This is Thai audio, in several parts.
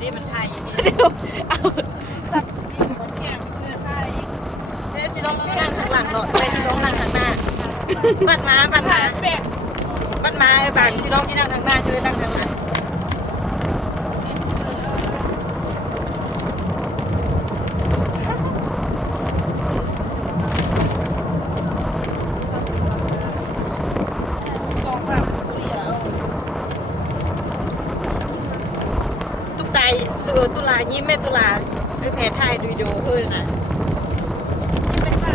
ได้มันไทยเดี๋ยวเอาสักนี่มันแก้มเพื่อไทยเดี๋ยวจิน้องนั่งข้างหลังเนาะไปจิน้องนั่งข้างหน้าบัดมาบัดมาบัดมาไอ้บางจิน้องที่นั่งข้างหน้าช่วยนั่งข้างหลัง กองแบบสุริยาตุกไตตัวตุลา ยิ้มแม่ตุลาไอ้แผลไทยดูดูเฮ้นน่ะยิ้มเป็นค่ะ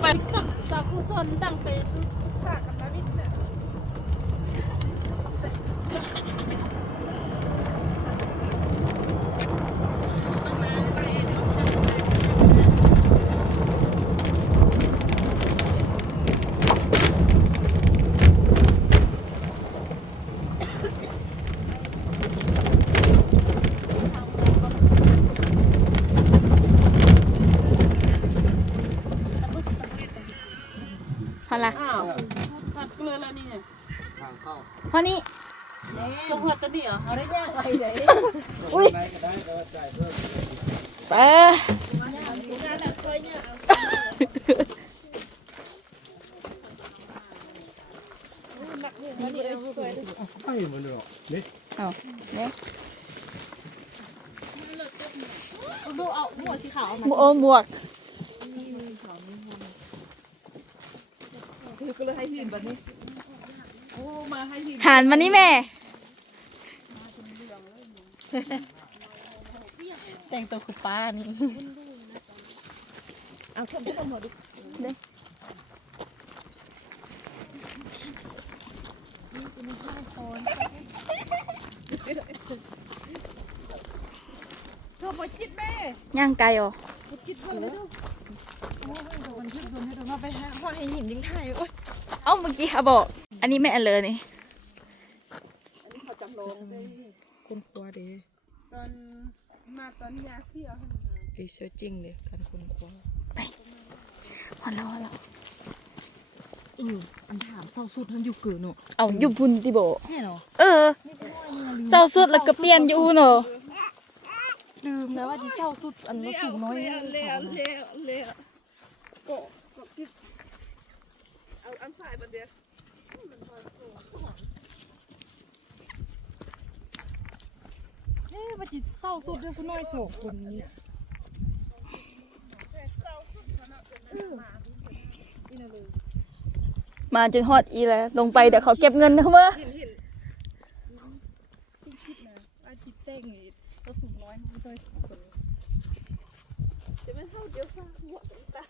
ไปสักสักกุศลตั้งแต่ตุสากกับนาวินเนี่ย พอ ละอ้าวตัดเลยแล้วนี่ทางเข้าพอนี้สมหัวตะเดียวเอาได้ย่างไปไหนอุ้ยไหนก็ได้ก็จ่ายเพิ่มไปไปหมดเลยนี่เอาเนี่ยดูเอาหมวกสีขาวหมวโอหมวก คือก็เลยให้หินแบบนี้โอ้มาให้หินหันมานี่แม่ แต่งตัวคือป้านี่เอาเข้มเข้มหมดดูเธอพอคิดแม่ย่างไกลอ๋อพอคิดก่อนเลยดู โอ้ยมันคิดก่อนให้ดูมาไปหาพ่อให้หินยิงไทยโอ้ยเอ้าเมื่อกี้เขาบอก อันนี้แม่อันเลยนี่อันนี้เขาจำลองได้คุณครัวดีตอนมาตอนยาเสียวรีเสิร์ชจริงเลยการคุณครัวพอแล้วพอแล้วอืออันถามเศร้าสุดท่านอยู่เกินเนาะเอาอยู่พุนติโบแน่เนาะเออเศร้าสุดแล้วก็เปลี่ยนอยู่เนอะลืมแล้วว่าที่เศร้าสุดอันละสูงน้อยเลี้ยวเลี้ยวเลี้ยวเลี้ยวโกะโกะคิดเอาอันสายบันเดียวเอ๊ะว่าจิเศร้าสุดด้วยคุณน้อยสองคนนี้มาจนฮอดอีแล้ว ลงไปเดี๋ยวเขาเก็บเงินเขาเมื่อ เห็นเห็นคิดนะว่าคิดเต้งนี่เราสูงน้อยมันเคยคนจะไม่เท่าเดียวฟ้าหัวตา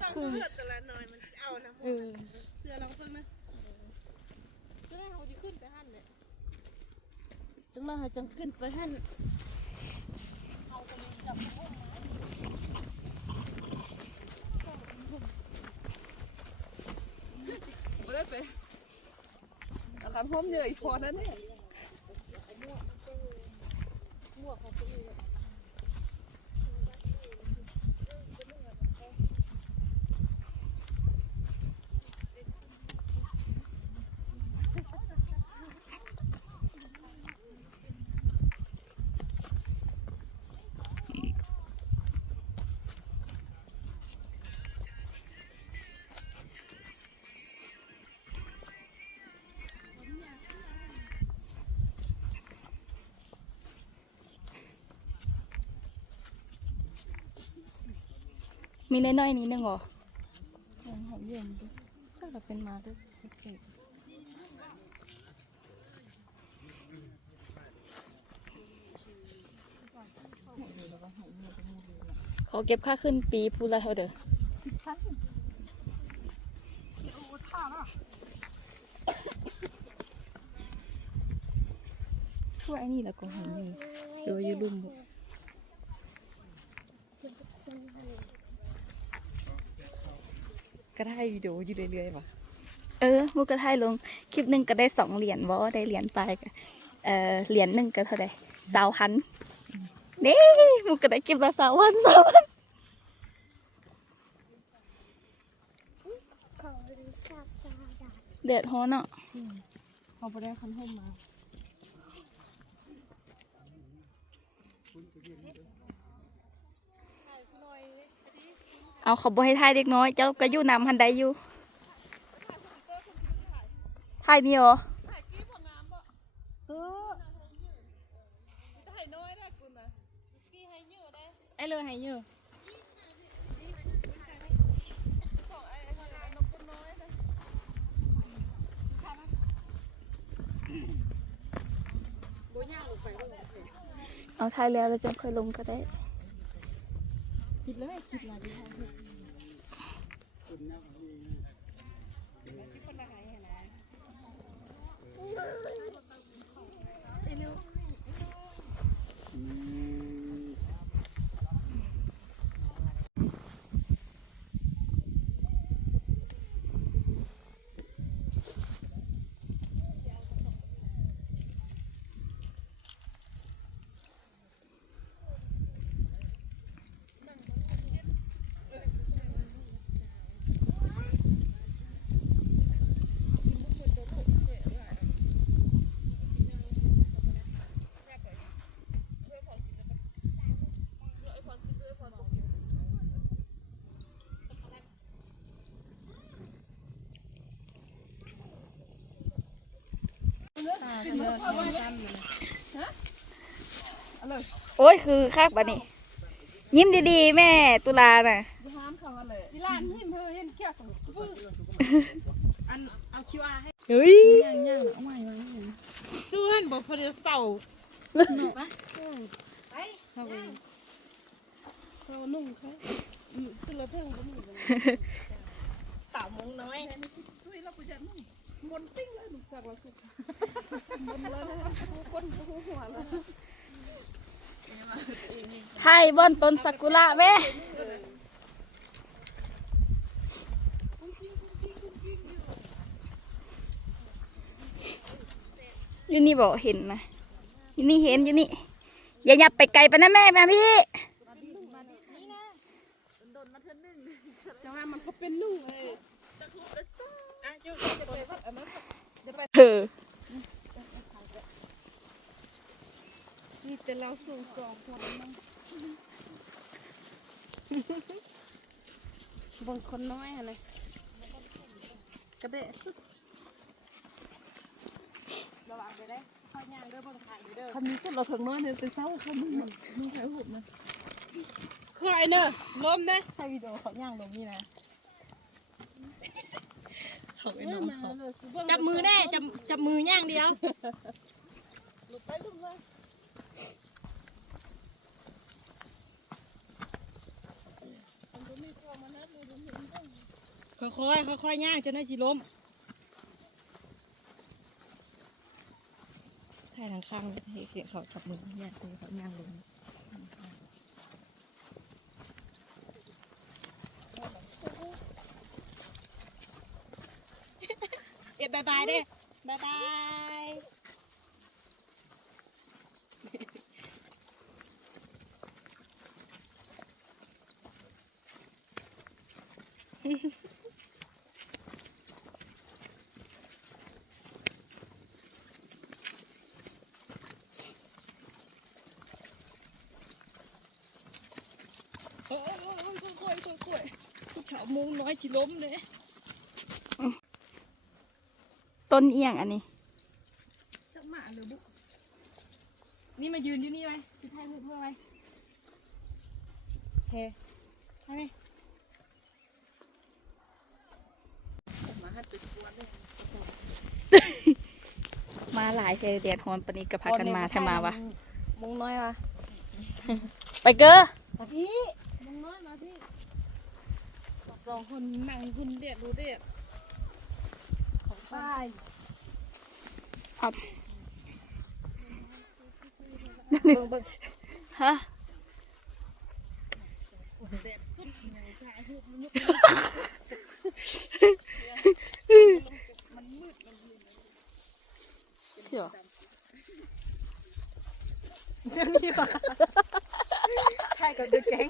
ต้องเลือดแต่ละหน่อยมันเอานะ เออ เสื้อเราเพิ่มไหมจะได้เขาจะขึ้นไปหั่นเลยจั งเลยจังขึ้นไปหั่นไม่ได้ไปอาคารพร้อมเลยพอแล้วเนี่ย มีน้อยๆนี้นึงเหรอหอมเย็นด้วยถ้าเราเป็นมาด้วยขอเก็บค่าขึ้นปีพูดละเท่าเด้อช่วยไอ้นี่แหละก็เห็นอยู่เดี๋ยวอยู่ลุ่มบ่ ก็ได้วิดีโออยู่เรื่อยๆป่ะเออมุกกระทายลงคลิปหนึ่งก็ได้สองเหรียญวอได้เหรียญไปก็เออเหรียญหนึ่งก็เท่าไหร่สาวพันเด้มุกก็ได้คลิปละสาวพันสาวพันแดดฮ้อนเนาะเขาไปได้คันห่มมา เอาเขาบ่ให้ทายเด็กน้อย เจ้าก็อยู่นำหันใดอยู่ทายนี่เหรอไอ้เลยหายเยอะเอาทายแล้วแล้วจะค่อยลงก็ได้ คิดเลยคิดมาดีทางโอ้ยคือคักบัดนี้ยิ้มดีๆแม่ตุลาน่ะอีหลานหิมเธอเห็นไหม องปึ๊บอันเอาคิวอาร์ให้เฮ้ยย่างย่างเอาใหม่มาจู้หันบอกพอดีเสาไปเอาไปเสานุ่งใช่สุดละเทิงก็มึงเต่ามงน้อย บนติ้งเลยหนูสักละสุดบนแล้วก้นหัวแล้วไทยบอนต้นซากุระแม่อยู่นี่บอกเห็นนะอยู่นี่เห็นอยู่นี่ อย่าหยับไปไกลไปนะแม่แม่พี่จังหวะมันเขาเป็นนุ่งเลย เออนี่แต่เราสูงสองคนมั้งบางคนน้อยอะไรกระเดะสุดระวังไปได้ข้อยางด้อบนขายเด้อคันนี้สุดเราถึงน้อยเนี่ยไปเศร้าคันนี้มันมึงถ่ายรูปนะคอยเนอะล้มได้ถ่ายวิดีโอเขาย่างลงนี่นะ เขาไปนำเขาจับมือได้จับจับมือย่างเดียวค่อยๆค่อยๆย่างจนได้สิล้มถ่ายทางข้างเลยให้เสียงเขาจับมือย่างเลยเขาย่างลงเอ็ดบายบายเด้บายบายโอ้ยค่อยๆค่อยๆค่อยๆผู้ชาวมุงน้อยสิล้มเลย ต้นเอียงอันนี้จักหมาหรือบุกนี่มายืนอยู่นี่ไว้พี่ไทยมือเพื่อไว้เฮ้ใช่ไหมมาหลายเทแดดฮอนปานนี้กับพากันมาแทมาวะมงน้อยวะไปเกอพี่มึงน้อยมาพี่สองคนนั่งคุณเด็ดรู้เด็ด ไป้ายเบิ่งเบิ่งฮะเชื่อ ถ่ายกับเด็กแก๊ง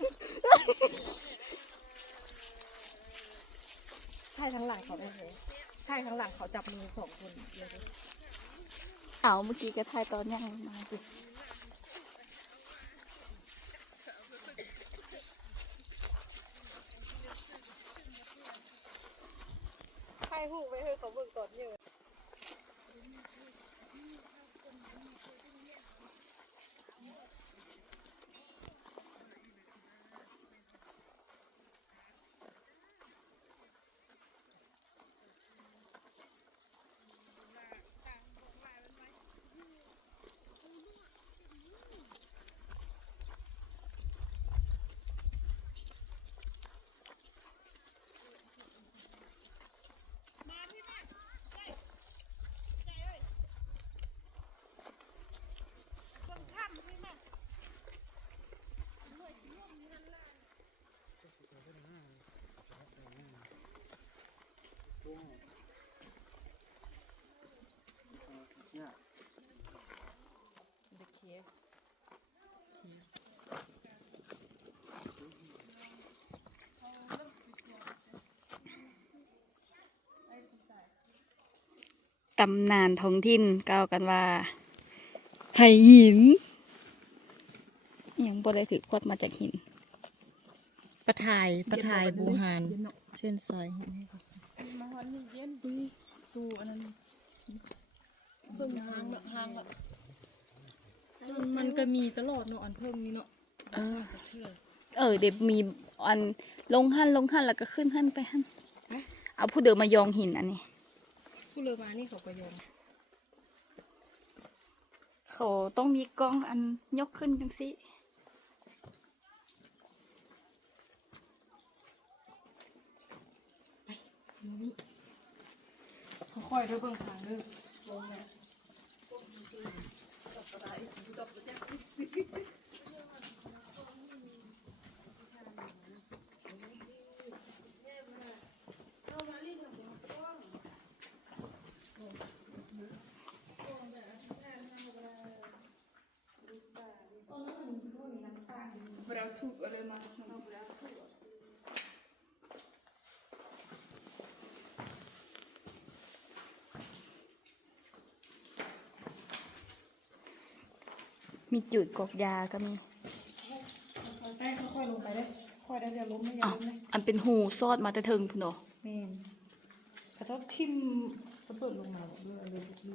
ถ่ายทางหลังเขาได้เลย ถ่ายข้างหลังเขาจับมือสองคนเดียวเลย เอาเมื่อกี้ก็ถ่ายตอนย่างมาสิถ่ายหูไปเฮ้ยเขาเบิ่งก่อนเยอะ ตำนานท้องถิ่นกล่าวกันว่าไหหินอิหยังบ่ได้ถือกวดมาจากหินปะทายปะทายบูหานเส้นซอยเห็นไหมมาวันนี้เย็นดูดูอันนั้นเพิ่งหางเนอะหางละมันก็มีตลอดเนาะอันเพิ่งนี่เนาะเออเชื่อเออเดี๋ยวมีอันลงหันลงหันแล้วก็ขึ้นหันไปหันเอาผู้เดินมายองหินอันนี้ ผู้เรือมานี่เขาก็โยนเขาต้องมีกล้องอันยกขึ้นจังสิค่อยๆเด้อเบิ่งทางเด้อ มีจุดกอกยาก็มีแป้งค่อยๆลงไปเด้อค่อยได้เดี๋ยวล้มไม่อย่าอะล้มเลยอันเป็นหูซอดมาแต่เทิงพุ่นเนาะแม่นเขาชอบทิ่มระเบิดลงมาเรื่อยเลยที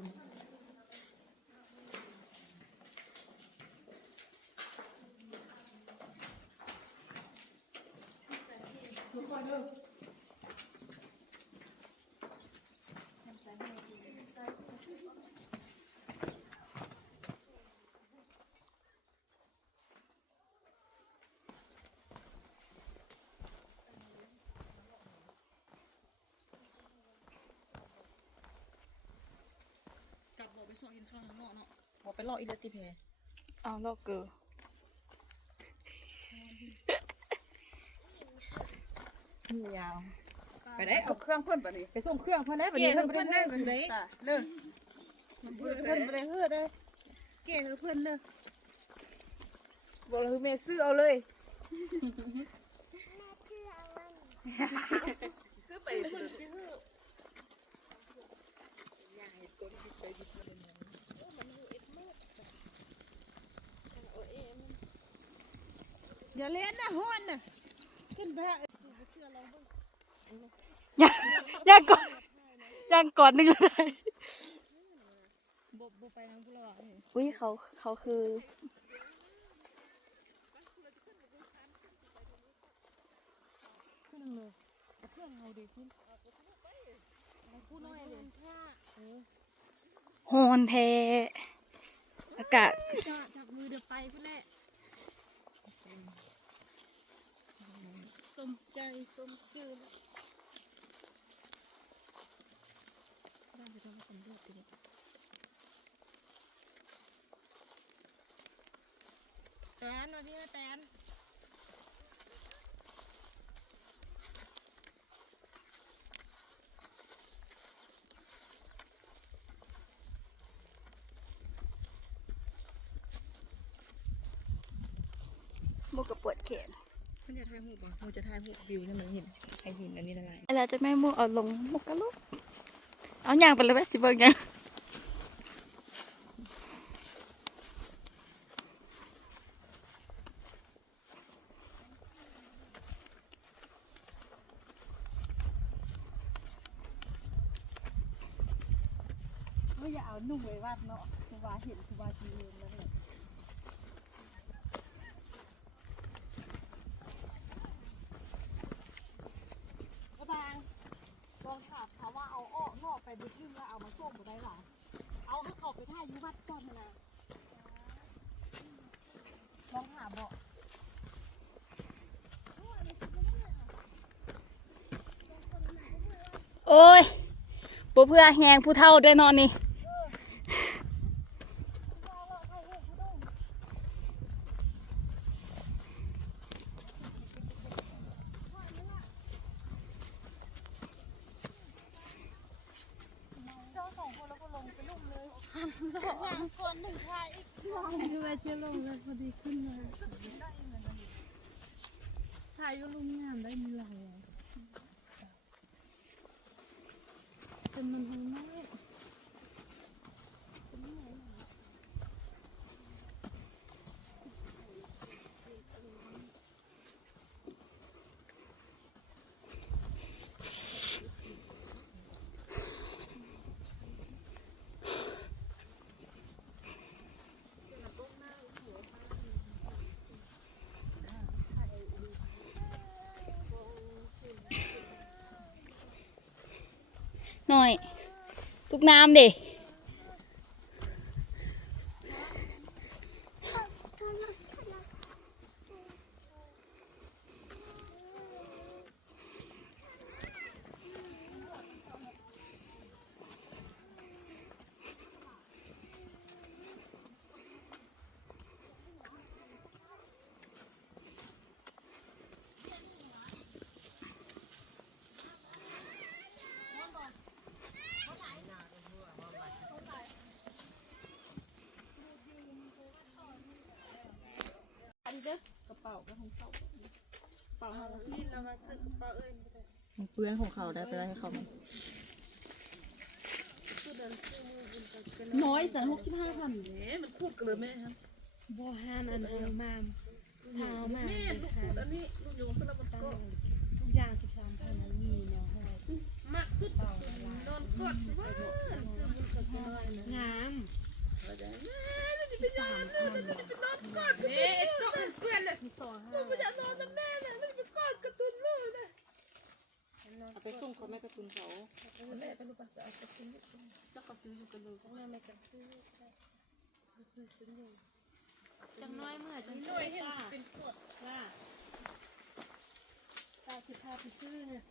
กลับ บอกไปส่งกินข้าวข้างนอกเนาะบอกไปรออีเลติเพเอาลอกเกอยาว ไปได้เอาเครื่องเพิ่นไปนี่ไปส่งเครื่องเพิ่นได้ไปเก๋นี่เพื่เพิ่อนนบ่ได้ได้เด้อกันได้เด้อเพื่อนไปได้เพื่อนเด้อเก๋เพื่อนเด้อบอกเลยแม่ซื้อเอาเลยซื้อไปเพื่อน อย่าเล่นนะฮ้อนน่ะขึ้นไปย่างย่างก่อนย่างก่อนหนึงเลยบบบบไปทางพวกเราอุ้ยเขาเขาคือขึ้นเลยเอาเครื่องเอาดิขึ้นผู้น้อยเลยฮอนแทอากาศจับมือ เดี๋ยวไปพุ่นแหละสมใจสมจืดได้ไปทำสำรวจทีนี้แตนวันนี้นะแตน มุกกับปวดแขนมันจะถ่ายหูปอะมันจะถ่ายหูวิวนี่มันเห็นไอหินอันนี้ละลายเวลาจะแม่มุกเอาลงมุกกะลุกเอาย่างไปเลยไหมสิเบิ่งยังก็อย่าเอานุ่งไว้วัดเนาะคือว่าเห็นคือว่าจีเองแล้วเนี่ย กระบางลองถามเขาว่าเอาอ้อนอกไป บุทึ่งแล้วเอามาส้มบ่ได้หรอเอาให้เขาไปท่ายุวัดก่อนนะลองหาเบอกโอ้ยบ่เพื่อแหงผู้เฒ่าได้นอนนี่ พันคนหนึ่งชายอีกดูว่าจะลงแล้วพอดีขึ้นมาถ่ายก็ลุงงานได้มีหลายแต่มันทำไม่ หน่อยตุกน้ำดิ เพื่อนของเขาได้ไปให้เขาไหมน้อยสันหกสิบห้าพันเอ๊ะมันคูดกันเลยแม่ครับบ่ห้านอันเออมามเท้ามาแม่ลูกคูดอันนี้ลูกโยมเพื่อนมันก็ทุกอย่างสิบสามพันอันนี้แนวให้มักสุดนอนกอดสิว่าซื้อบุญกับน้อยนะงามสิบสามพัน สองห้าไม่จะนอนกับแม่นะไม่จะกอดกระตุ้นลูกนะเอาไปส่งเขาแม่กระตุนเขาแม่ไปลูกปัสสาวะกระตุ้นแล้วก็ซื้ออยู่กันเลยแม่ไม่จะซื้อซื้อซื้ออยู่จังน้อยเมื่อจังน้อยเห็นเป็นขวดว่าตาสิพาไปซื้อเนี่ย